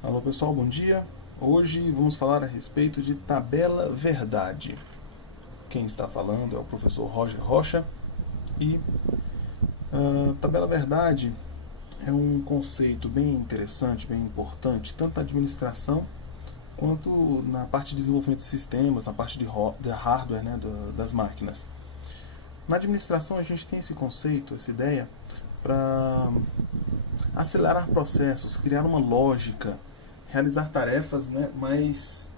Alô pessoal, bom dia. Hoje vamos falar a respeito de tabela verdade. Quem está falando é o professor Roger Rocha e tabela verdade é um conceito bem interessante, bem importante, tanto na administração quanto na parte de desenvolvimento de sistemas, na parte de hardware, né, das máquinas. Na administração a gente tem esse conceito, essa ideia para acelerar processos, criar uma lógica, realizar tarefas, né, mas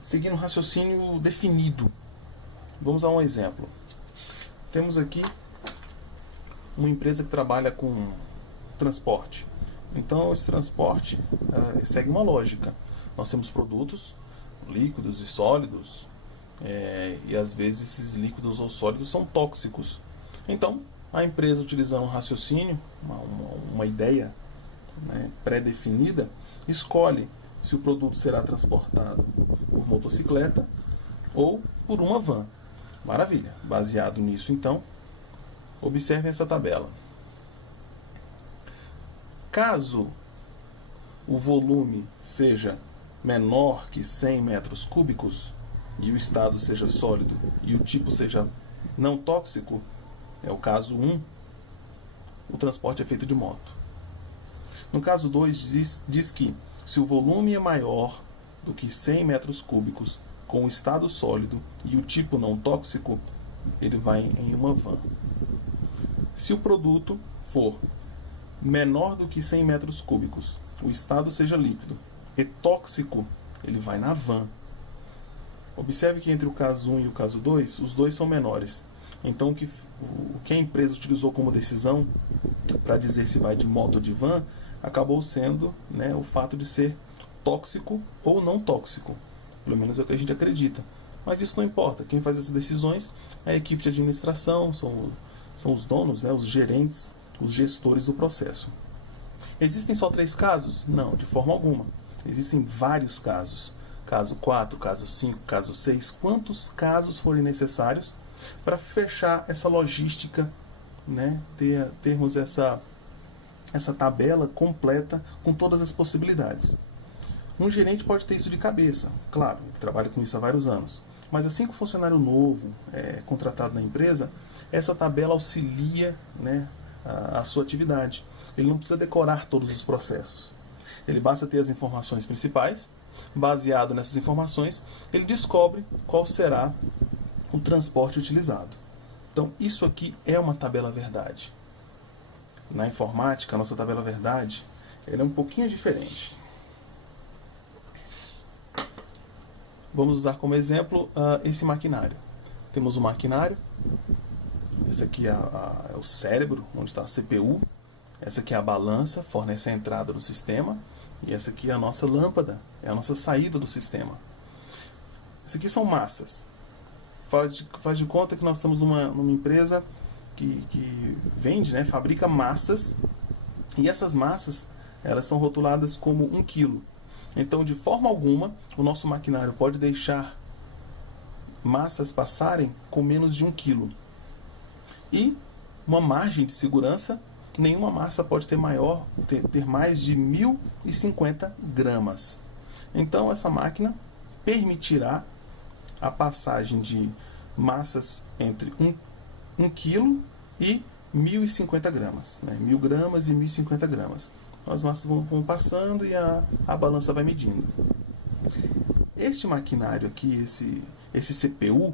seguindo um raciocínio definido. Vamos a um exemplo. Temos aqui uma empresa que trabalha com transporte. Então esse transporte segue uma lógica. Nós temos produtos líquidos e sólidos, e às vezes esses líquidos ou sólidos são tóxicos. Então a empresa, utilizando um raciocínio, uma ideia, né, pré-definida, escolhe se o produto será transportado por motocicleta ou por uma van. Maravilha. Baseado nisso, então, observe essa tabela. Caso o volume seja menor que 100 metros cúbicos e o estado seja sólido e o tipo seja não tóxico, é o caso 1, o transporte é feito de moto. No caso 2, diz que se o volume é maior do que 100 metros cúbicos com o estado sólido e o tipo não tóxico, ele vai em uma van. Se o produto for menor do que 100 metros cúbicos, o estado seja líquido e tóxico, ele vai na van. Observe que entre o caso 1 e o caso 2, os dois são menores. Então, o que a empresa utilizou como decisão para dizer se vai de moto ou de van, acabou sendo, né, o fato de ser tóxico ou não tóxico. Pelo menos é o que a gente acredita. Mas isso não importa. Quem faz essas decisões é a equipe de administração, são os donos, né, os gerentes, os gestores do processo. Existem só 3 casos? Não, de forma alguma. Existem vários casos. Caso 4, caso 5, caso 6. Quantos casos forem necessários para fechar essa logística, né, termos essa tabela completa com todas as possibilidades. Um gerente pode ter isso de cabeça, claro, ele trabalha com isso há vários anos. Mas assim que o funcionário novo é contratado na empresa, essa tabela auxilia, né, a sua atividade. Ele não precisa decorar todos os processos. Ele basta ter as informações principais. Baseado nessas informações, ele descobre qual será o transporte utilizado. Então, isso aqui é uma tabela verdade. Na informática, a nossa tabela verdade ela é um pouquinho diferente. Vamos usar como exemplo esse maquinário. Temos o maquinário. Esse aqui é o cérebro, onde está a CPU. Essa aqui é a balança, fornece a entrada do sistema. E essa aqui é a nossa lâmpada, é a nossa saída do sistema. Isso aqui são massas. Faz de conta que nós estamos numa empresa que vende, né, fabrica massas. E essas massas, elas estão rotuladas como 1 quilo. Então, de forma alguma, o nosso maquinário pode deixar massas passarem com menos de 1 quilo. E uma margem de segurança, nenhuma massa pode ter mais de 1.050 gramas. Então, essa máquina permitirá a passagem de massas entre 1 quilo e 1.050 gramas. Né? 1.000 gramas e 1.050 gramas. Então, as massas vão passando e a balança vai medindo. Este maquinário aqui, esse CPU,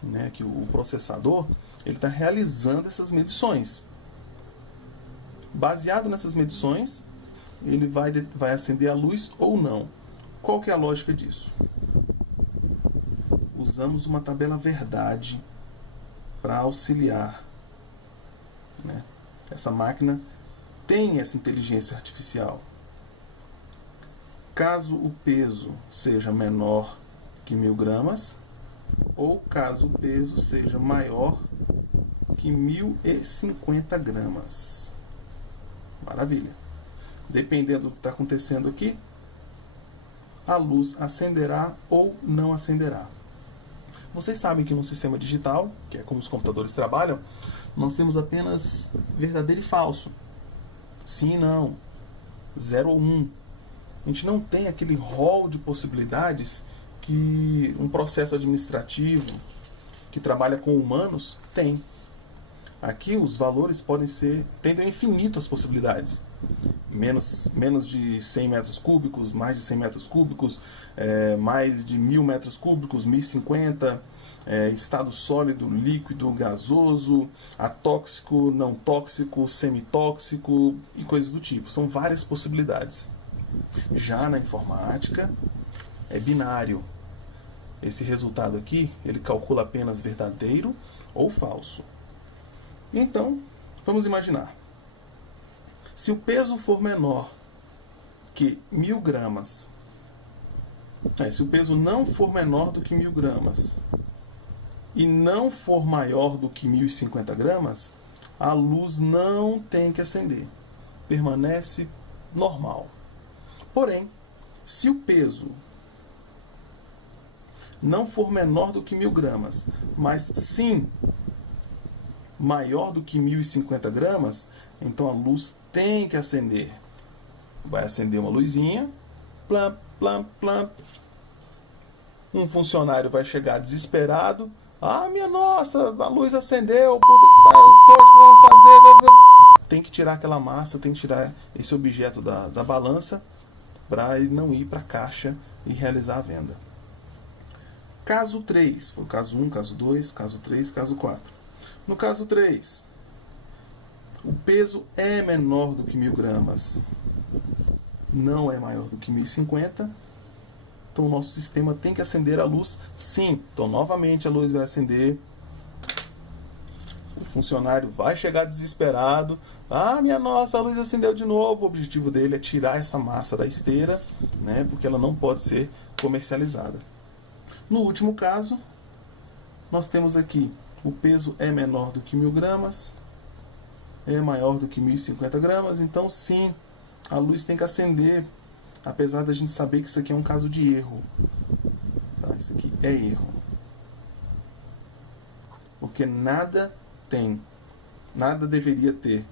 né, que o processador, ele está realizando essas medições. Baseado nessas medições, ele vai acender a luz ou não. Qual que é a lógica disso? Usamos uma tabela verdade para auxiliar, né? Essa máquina tem essa inteligência artificial. Caso o peso seja menor que 1.000 gramas, ou caso o peso seja maior que 1.050 gramas. Maravilha. Dependendo do que está acontecendo aqui, a luz acenderá ou não acenderá. Vocês sabem que no sistema digital, que é como os computadores trabalham, nós temos apenas verdadeiro e falso. Sim e não. 0 ou 1. A gente não tem aquele rol de possibilidades que um processo administrativo que trabalha com humanos tem. Aqui os valores tendem ao infinito as possibilidades. Menos de 100 metros cúbicos, mais de 100 metros cúbicos, mais de 1000 metros cúbicos, 1050, estado sólido, líquido, gasoso, atóxico, não tóxico, semitóxico e coisas do tipo. São várias possibilidades. Já na informática, é binário. Esse resultado aqui, ele calcula apenas verdadeiro ou falso. Então, vamos imaginar. Se o peso for menor que 1000 gramas, se o peso não for menor do que 1000 gramas e não for maior do que 1050 gramas, a luz não tem que acender. Permanece normal. Porém, se o peso não for menor do que 1000 gramas, mas sim maior do que 1050 gramas, então a luz tem que acender. Vai acender uma luzinha, plam, plam, plam. Um funcionário vai chegar desesperado. Ah, minha nossa, a luz acendeu, puta que pariu, vamos fazer. Tem que tirar aquela massa, tem que tirar esse objeto da balança para ele não ir para a caixa e realizar a venda. Caso 3, foi o caso 1, caso 2, caso 3, caso 4. No caso 3, o peso é menor do que 1000 gramas, não é maior do que 1050, então o nosso sistema tem que acender a luz, sim. Então, novamente, a luz vai acender, o funcionário vai chegar desesperado, ah, minha nossa, a luz acendeu de novo. O objetivo dele é tirar essa massa da esteira, né, porque ela não pode ser comercializada. No último caso, nós temos aqui o peso é menor do que 1000 gramas, é maior do que 1050 gramas, então sim, a luz tem que acender, apesar da gente saber que isso aqui é um caso de erro. Tá? Isso aqui é erro. Porque nada deveria ter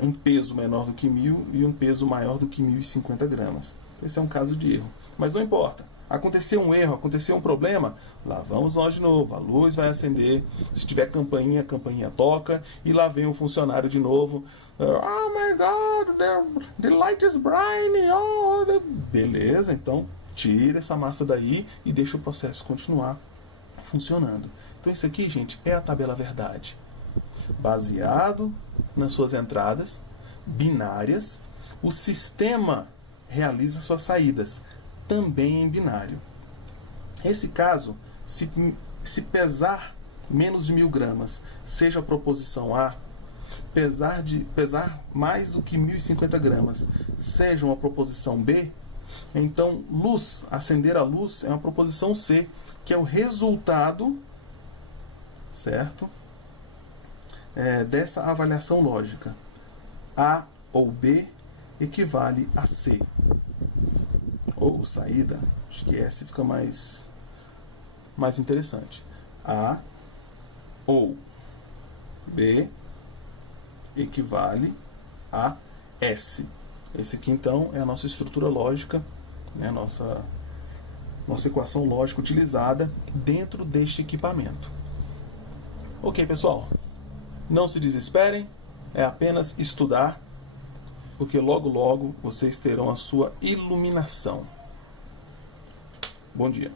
um peso menor do que 1000 e um peso maior do que 1050 gramas. Então, esse é um caso de erro. Mas não importa. Aconteceu um erro, aconteceu um problema, lá vamos nós de novo, a luz vai acender, se tiver campainha, a campainha toca, e lá vem o funcionário de novo, oh my god, the light is bright, oh. Beleza, então tira essa massa daí e deixa o processo continuar funcionando. Então isso aqui, gente, é a tabela verdade, baseado nas suas entradas binárias, o sistema realiza suas saídas, também em binário. Esse caso, se pesar menos de 1000 gramas, seja a proposição A, pesar mais do que 1050 gramas, seja uma proposição B, então luz, acender a luz, é uma proposição C, que é o resultado, certo? Dessa avaliação lógica. A ou B equivale a C. Ou saída, acho que S fica mais interessante. A ou B equivale a S. Esse aqui, então, é a nossa estrutura lógica, né, nossa equação lógica utilizada dentro deste equipamento. Ok, pessoal? Não se desesperem, é apenas estudar, porque logo, logo vocês terão a sua iluminação. Bom dia.